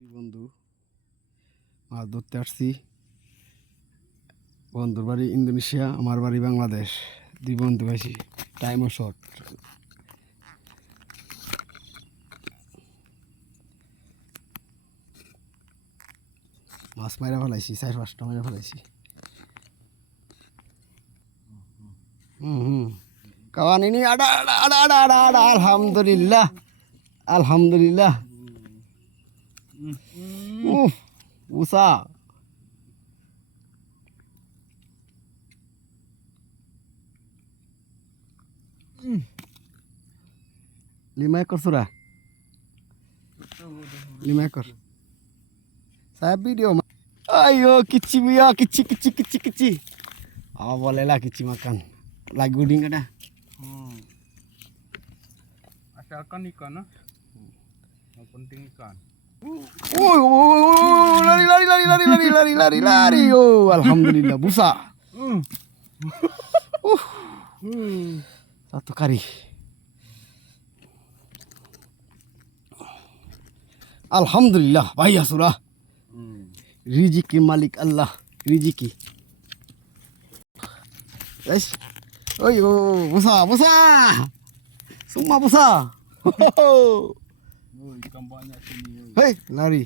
বন্ধু মাছ ধরতে আসছি। বন্ধুর বাড়ি ইন্দোনেশিয়া, আমার বাড়ি বাংলাদেশ। দুই বন্ধু আছি, টাইমও শর্ট। মাছ মাইরা ফেলাইছি, 4-5টা মাইরা ফেলাইছি। কাওয়ানি নি আডা আডা আডা আডা আডা আডা, আলহামদুলিল্লাহ আলহামদুলিল্লাহ। উষা lima ekor surah, 5 ekor. Saya video. Ayo kici ya, kici kici kici kici. Oh bolehlah kici makan. Lagi guding ada. Asalkan ikan, yang penting ikan. Lari lari lari lari lari lari lari lari. Oh alhamdulillah busa. Satu kali. Alhamdulillah, bahaya surah. Riziki Malik Allah, riziki. Guys, ayo busa busa. Semua busa. Ikan banyak sini. Hei, lari.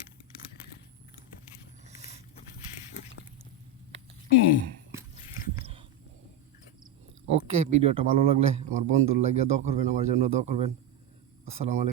ওকে, ভিডিওটা ভালো লাগলে আমার বন্ধুর লাগিয়ে দোয়া করবেন, আমার জন্য দোয়া করবেন। আসসালামু আলাইকুম।